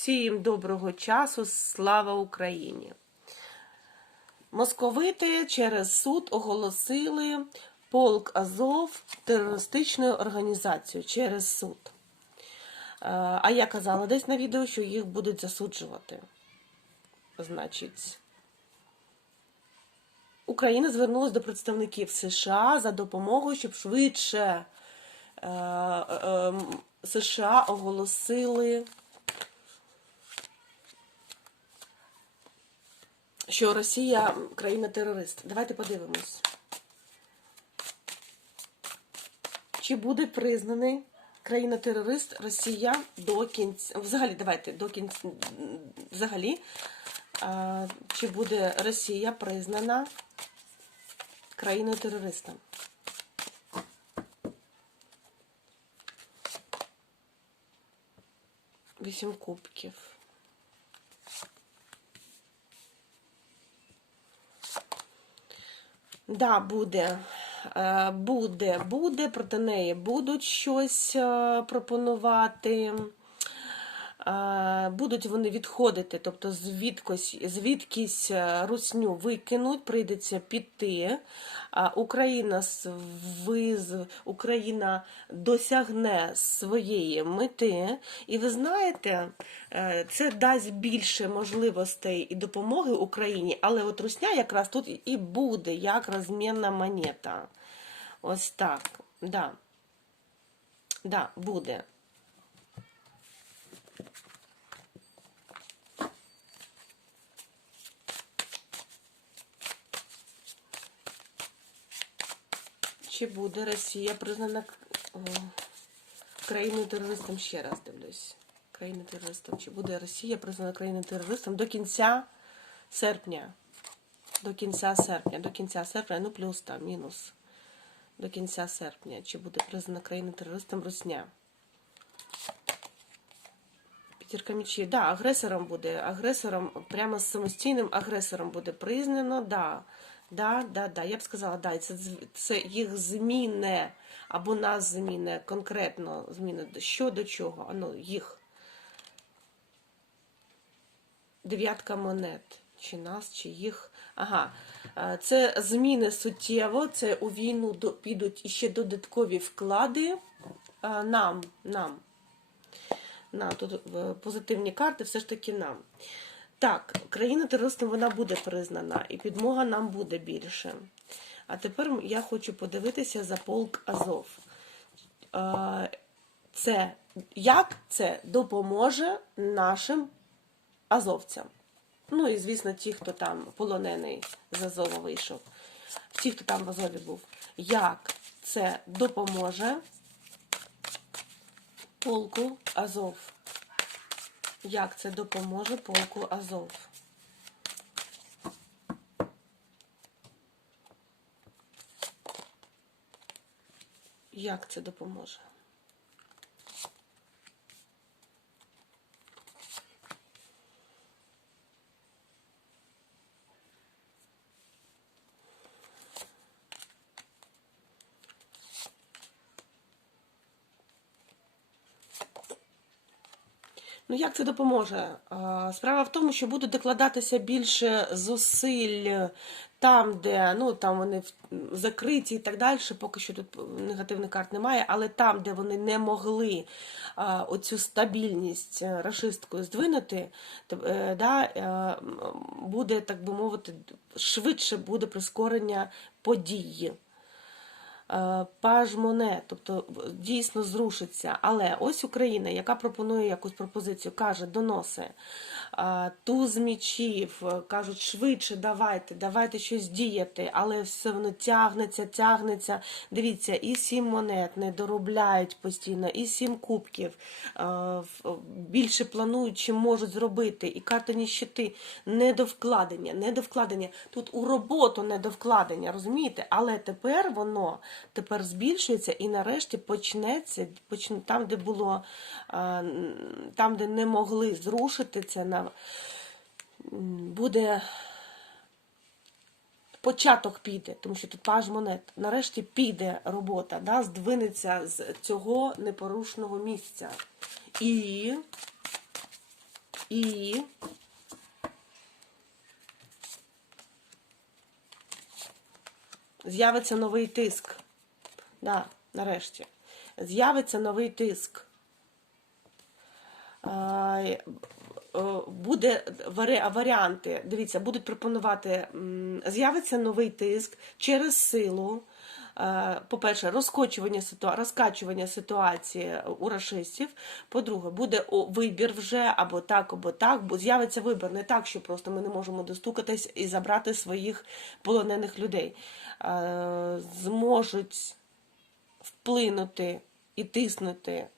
Всім доброго часу, слава Україні! Московити через суд оголосили полк Азов терористичною організацією через суд. Е, А я казала десь на відео, що їх будуть засуджувати. Значить, Україна звернулася до представників США за допомогою, щоб швидше е, е, США оголосили, що Росія країна-терорист. Давайте подивимось. Чи буде признаний країна-терорист Росія до кінця? Взагалі, давайте до кінця. Взагалі, а, чи буде Росія признана країною-терористом? Вісім кубків. Да, буде. Е, Буде, буде, проти неї будуть щось е, пропонувати. Е, Будуть вони відходити, тобто звідкось, звідкись е, русню викинуть, прийдеться піти. Україна, виз- Україна досягне своєї мети. І ви знаєте, е, це дасть більше можливостей і допомоги Україні, але от русня якраз тут і буде як розмінна монета. Ось так. Да. Да, буде. Чи буде Росія признана о, країною терористом? Ще раз дивлюсь. Країною терористом. Чи буде Росія признана країною терористом до кінця серпня? До кінця серпня, до кінця серпня, ну плюс там, мінус. До кінця серпня. Чи буде признана країною терористом Росня? П'ятірка мечів. Да, агресором буде. Агресором, прямо самостійним агресором буде признано, да. Да, да, да. Я б сказала, да, це, це їх зміне, або нас зміне, конкретно зміне. Що до чого? А Ну, їх. Дев'ятка монет. Чи нас, чи їх. Ага. Е, Це зміни суттєво, це у війну підуть іще додаткові вклади е, нам, нам. На, тут позитивні карти все ж таки нам. Так, країна терористом вона буде признана, і підмога нам буде більше. А тепер я хочу подивитися за полк Азов. Це як це допоможе нашим азовцям? Ну і звісно, ті, хто там полонений з Азова вийшов, ті, хто там в Азові був. Як це допоможе полку Азов? Як це допоможе полку Азов? Як це допоможе? Ну, як це допоможе? Справа в тому, що будуть докладатися більше зусиль там, де ну там вони закриті і так далі. Поки що тут негативних карт немає, але там, де вони не могли оцю стабільність е, рашисткою здвинути, е, да, е, буде, так би мовити, швидше буде прискорення подій. Е, Паж монет, тобто дійсно зрушиться. Але ось Україна, яка пропонує якусь пропозицію, каже, доноси е, туз мічів, е, кажуть, швидше давайте, давайте щось діяти, але все воно тягнеться, тягнеться. Дивіться, і сім монет не доробляють постійно, і сім кубків більше планують, чим можуть зробити. І карта ніщити не до вкладення, не до вкладення. Тут у роботу не до вкладення, розумієте? Але тепер воно тепер збільшується і нарешті почнеться почне, там, де було, там, де не могли зрушити це, на, буде початок піде, тому що тут паж монет. Нарешті піде робота, да, здвинеться з цього непорушного місця. І І з'явиться новий тиск. Да, нарешті. З'явиться новий тиск. Е, Буде варіанти. Дивіться, будуть пропонувати. З'явиться новий тиск через силу. По-перше, розкочування розкачування ситуації у рашистів. По-друге, буде вибір вже або так, або так, бо з'явиться вибір не так, що просто ми не можемо достукатись і забрати своїх полонених людей. Зможуть вплинути і тиснути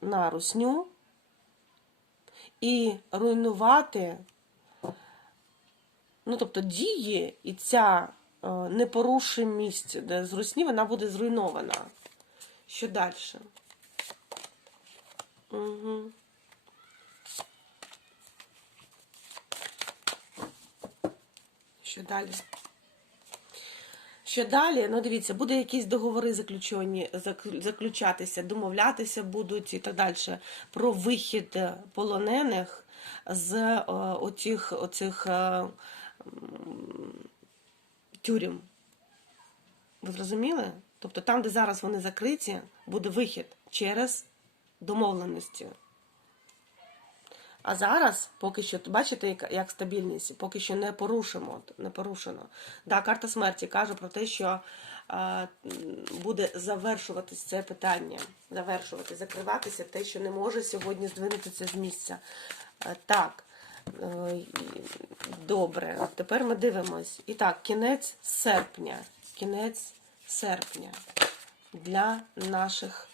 на русню і руйнувати, ну тобто дії і ця е, непорушимість з русні, вона буде зруйнована. Що далі? Угу. Що далі? Що далі? Ну, дивіться, буде якісь договори заключені, заключатися, домовлятися будуть і так далі про вихід полонених з е, оцих, оцих е, тюрем. Ви зрозуміли? Тобто там, де зараз вони закриті, буде вихід через домовленості. А зараз, поки що, бачите, як, стабільність, поки що не порушимо, не порушено. Да, карта смерті каже про те, що е, буде завершуватись це питання, завершувати, закриватися те, що не може сьогодні здвинутися з місця. Е, так, е, добре, тепер ми дивимось. І так, кінець серпня. Кінець серпня для наших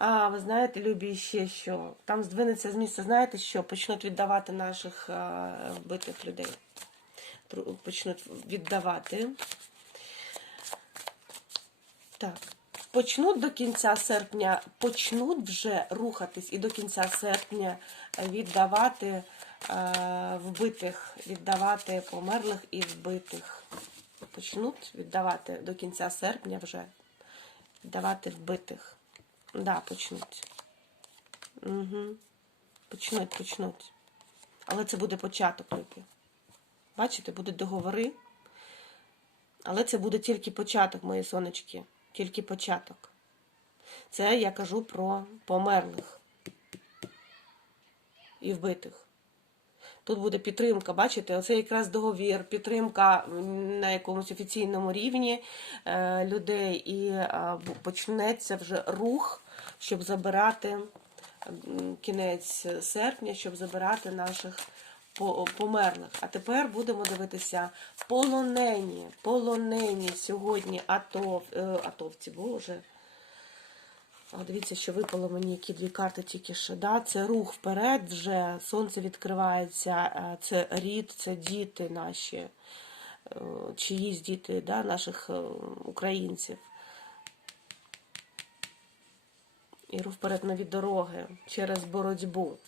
а, ви знаєте, любі, ще що? Там здвинеться з місця, знаєте що? Почнуть віддавати наших а, вбитих людей. Почнуть віддавати. Так. Почнуть до кінця серпня, почнуть вже рухатись і до кінця серпня віддавати е, вбитих, віддавати померлих і вбитих. Почнуть віддавати до кінця серпня вже віддавати вбитих. Да, почнуть. Угу. Почнуть, почнуть. Але це буде початок, любі. Бачите, будуть договори. Але це буде тільки початок, мої сонечки. Тільки початок. Це я кажу про померлих і вбитих. Тут буде підтримка, бачите, оце якраз договір, підтримка на якомусь офіційному рівні е, людей, і почнеться вже рух, щоб забирати кінець серпня, щоб забирати наших померлих. А тепер будемо дивитися полонені, полонені сьогодні атов, е, атовці, боже. Дивіться, що випало мені які дві карти тільки що. Да? Це рух вперед вже, сонце відкривається, це рід, це діти наші, е, чиїсь діти да, наших е, українців. І рух вперед нові дороги через боротьбу.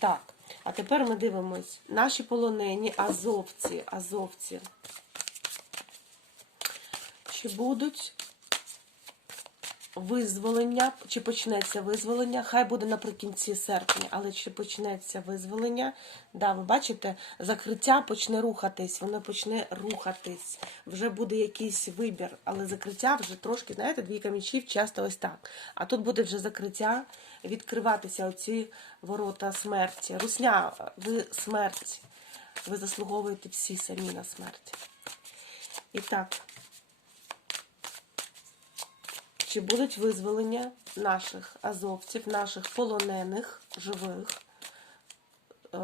Так, а тепер ми дивимось. Наші полонені азовці, азовці. Чи будуть визволення, чи почнеться визволення, хай буде наприкінці серпня, але чи почнеться визволення, да, ви бачите, закриття почне рухатись, воно почне рухатись, вже буде якийсь вибір, але закриття вже трошки, знаєте, двійка мічів часто ось так. А тут буде вже закриття, відкриватися оці ворота смерті. Русня, ви смерть, ви заслуговуєте всі самі на смерть. І так. Чи будуть визволення наших азовців, наших полонених живих е,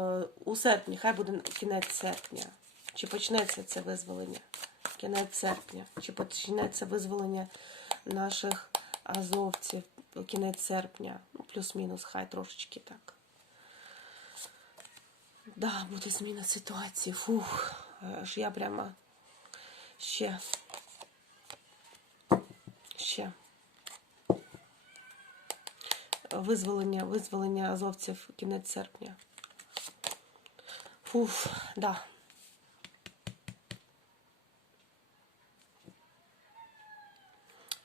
у серпні? Хай буде кінець серпня. Чи почнеться це визволення? Кінець серпня. Чи почнеться визволення наших азовців? Кінець серпня. Ну, плюс-мінус, хай трошечки так. Да, буде зміна ситуації. Фух, аж я прямо ще. Ще визволення, визволення азовців кінець серпня. Фуф, да.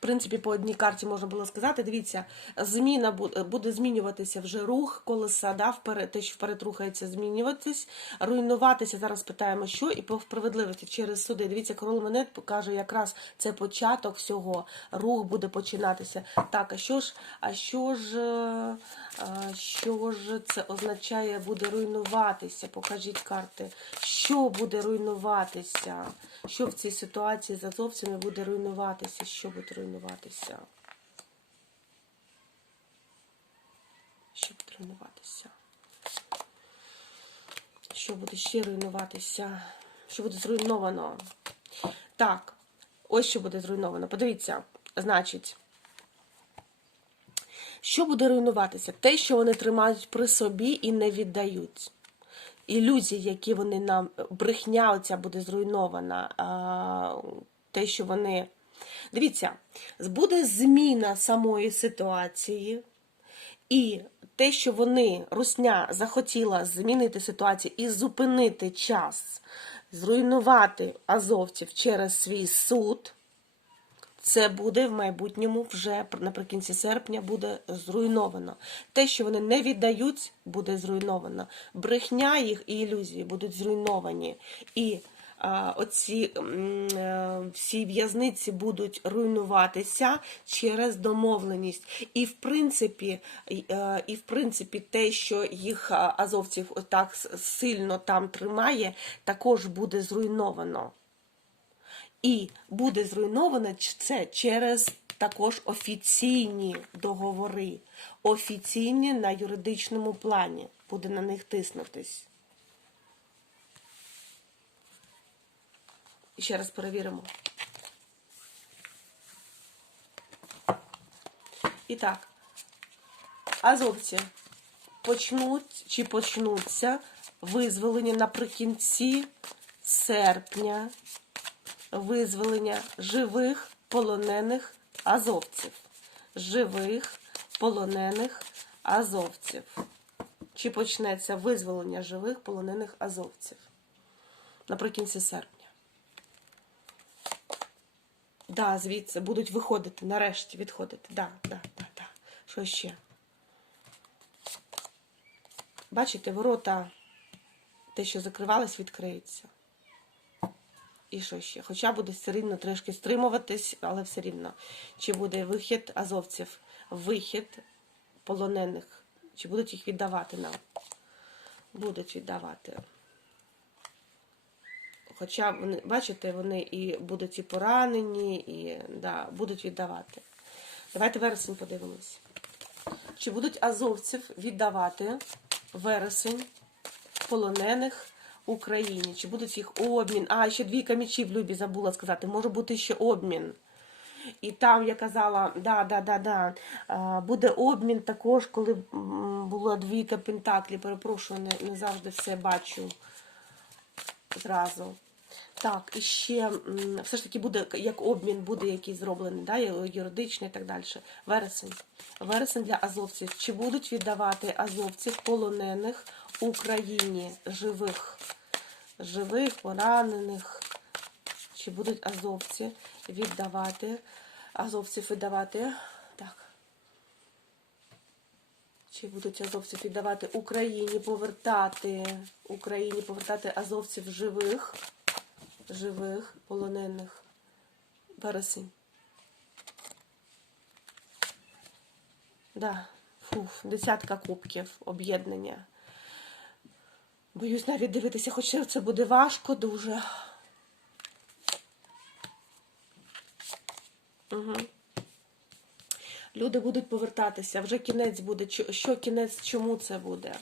Принципі, по одній карті можна було сказати. Дивіться, зміна бу- буде змінюватися вже рух колеса, да, вперед, те, що вперед рухається, змінюватись, руйнуватися. Зараз питаємо, що, і по справедливості через суди. Дивіться, король монет покаже якраз це початок всього. Рух буде починатися. Так, а що ж, а що ж, е, а що ж це означає буде руйнуватися? Покажіть карти. Що буде руйнуватися? Що в цій ситуації з азовцями буде руйнуватися? Що буде руйнуватися? Що буде руйнуватися? Що буде ще руйнуватися? Що буде зруйновано? Так, ось що буде зруйновано. Подивіться, значить. Що буде руйнуватися? Те, що вони тримають при собі і не віддають. Ілюзії, які вони нам брехня оця буде зруйнована. Те, що вони. Дивіться, буде зміна самої ситуації, і те, що вони, Русня, захотіла змінити ситуацію і зупинити час, зруйнувати азовців через свій суд. Це буде в майбутньому вже наприкінці серпня буде зруйновано. Те, що вони не віддають, буде зруйновано. Брехня їх і ілюзії будуть зруйновані. І оці е, всі в'язниці будуть руйнуватися через домовленість. І в принципі, е, і в принципі, те, що їх азовців так сильно там тримає, також буде зруйновано. І буде зруйновано це через також офіційні договори, офіційні на юридичному плані. Буде на них тиснутись. І ще раз перевіримо. І так, азовці почнуть чи почнуться визволення наприкінці серпня визволення живих полонених азовців. Живих полонених азовців. Чи почнеться визволення живих полонених азовців наприкінці серпня? Да, звідси будуть виходити, нарешті відходити. Да, да, да, да. Що ще? Бачите, ворота, те, що закривались, відкриються. І що ще? Хоча буде все рівно трошки стримуватись, але все рівно. Чи буде вихід азовців, вихід полонених? Чи будуть їх віддавати нам? Будуть віддавати. Хоча вони, бачите, вони і будуть і поранені, і да, будуть віддавати. Давайте вересень подивимось. Чи будуть азовців віддавати вересень полонених Україні? Чи будуть їх обмін? А, ще двійка мечів, Любі, забула сказати. Може бути ще обмін. І там я казала, да, да, да, да, буде обмін також, коли була двійка пентаклів. Перепрошую, не, не завжди все бачу зразу. Так, і ще все ж таки буде як обмін буде якийсь зроблений, да, юридичний і так далі. Вересень. Вересень для азовців. Чи будуть віддавати азовців полонених Україні живих? Живих, поранених. Чи будуть азовці віддавати? Азовців віддавати. Так. Чи будуть азовців віддавати Україні повертати Україні повертати азовців живих, живих, полонених. Вересень. Да. Фуф, десятка кубків об'єднання. Боюсь навіть дивитися, хоча це буде важко дуже. Угу. Люди будуть повертатися, вже кінець буде. Що кінець, чому це буде?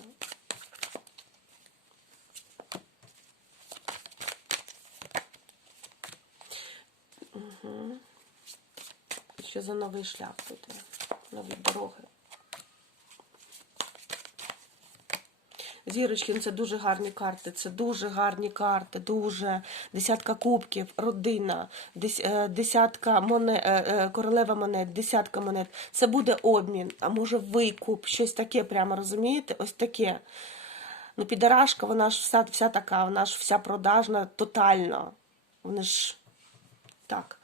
Що за новий шлях буде? Нові дороги. Зірочки, це дуже гарні карти. Це дуже гарні карти. Дуже десятка кубків, родина, е, десятка монет, королева монет, десятка монет. Це буде обмін, а може викуп, щось таке, прямо розумієте? Ось таке. Ну, підарашка, вона ж вся, вся така, вона ж вся продажна тотально. Вони ж так.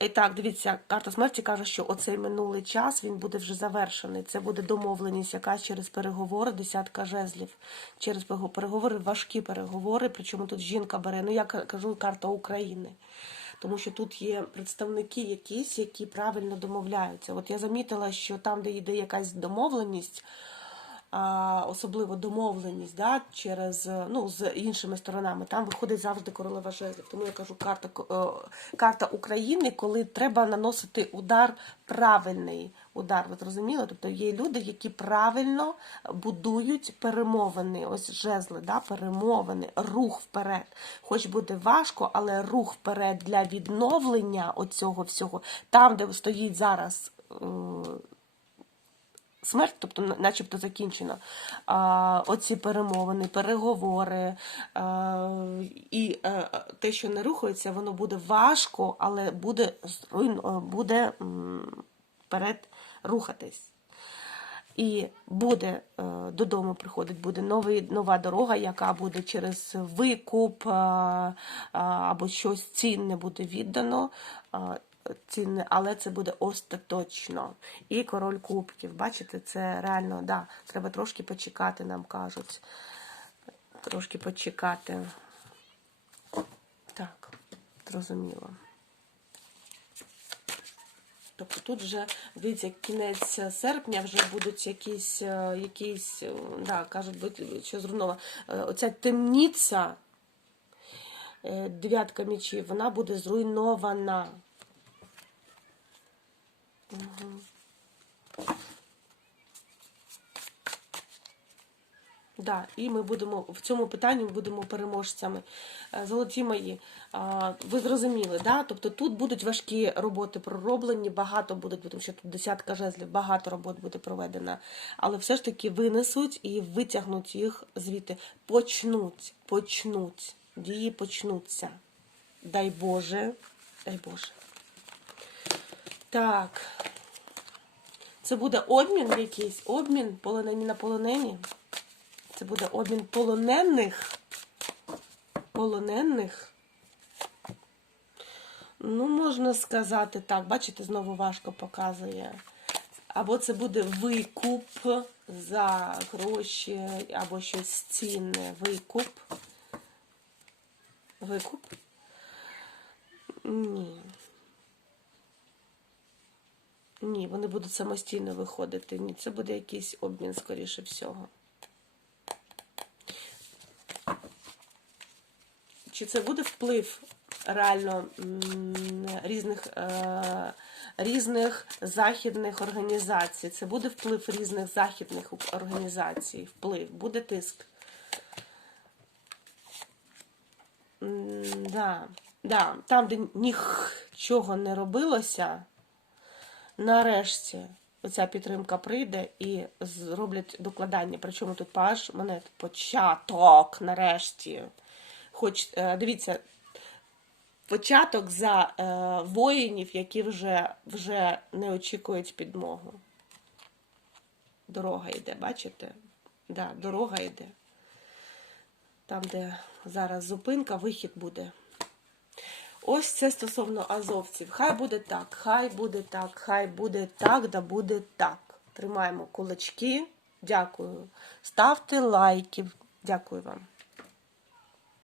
І так, дивіться, карта смерті каже, що оцей минулий час він буде вже завершений. Це буде домовленість, яка через переговори, десятка жезлів. Через переговори, важкі переговори. Причому тут жінка бере. Ну я кажу карта України. Тому що тут є представники якісь, які правильно домовляються. От я замітила, що там, де йде якась домовленість, особливо домовленість да, через ну, з іншими сторонами, там виходить завжди королева жезлів. Тому я кажу, карта, е, карта України, коли треба наносити удар правильний удар. Ви зрозуміли? Тобто є люди, які правильно будують перемовини. Ось жезли, да, перемовини, рух вперед. Хоч буде важко, але рух вперед для відновлення оцього всього, там, де стоїть зараз. Смерть, тобто начебто закінчено. А, оці перемовини, переговори а, і е, те, що не рухається, воно буде важко, але буде, е, буде м, вперед рухатись. І буде е, додому приходить, буде новий, нова дорога, яка буде через викуп а, або щось цінне буде віддано. Цінне, але це буде остаточно. І король кубків. Бачите, це реально, да, треба трошки почекати, нам кажуть. Трошки почекати. Так, зрозуміло. Тобто тут вже, дивіться, кінець серпня вже будуть якісь, е, якісь е, да, кажуть, що зруйнована. Е, Оця темніця, е, дев'ятка мечів, вона буде зруйнована. Да, і ми будемо в цьому питанні ми будемо переможцями. Е, Золоті мої, ви зрозуміли, да? Тобто тут будуть важкі роботи пророблені, багато будуть, тому що тут десятка жезлів, багато робот буде проведено. Але все ж таки винесуть і витягнуть їх звідти. Почнуть, почнуть, дії почнуться. Дай Боже, дай Боже. Так. Це буде обмін якийсь, обмін полонені на полонені. Це буде обмін полонених. Полонених. Ну, можна сказати так. Бачите, знову важко показує. Або це буде викуп за гроші, або щось цінне. Викуп. Викуп? Ні. Ні, вони будуть самостійно виходити. Ні, це буде якийсь обмін, скоріше всього. Чи це буде вплив реально різних, е, різних західних організацій? Це буде вплив різних західних організацій? Вплив, буде тиск. Да, да, там, де нічого не робилося, нарешті оця підтримка прийде і зроблять докладання. Причому тут паш монет початок нарешті. Хоч е, дивіться, початок за е, воїнів, які вже, вже не очікують підмогу. Дорога йде, бачите? Да, дорога йде. Там, де зараз зупинка, вихід буде. Ось це стосовно азовців. Хай буде так, хай буде так, хай буде так, да буде так. Тримаємо кулачки. Дякую. Ставте лайки. Дякую вам.